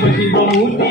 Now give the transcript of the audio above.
ప్రతిభూతి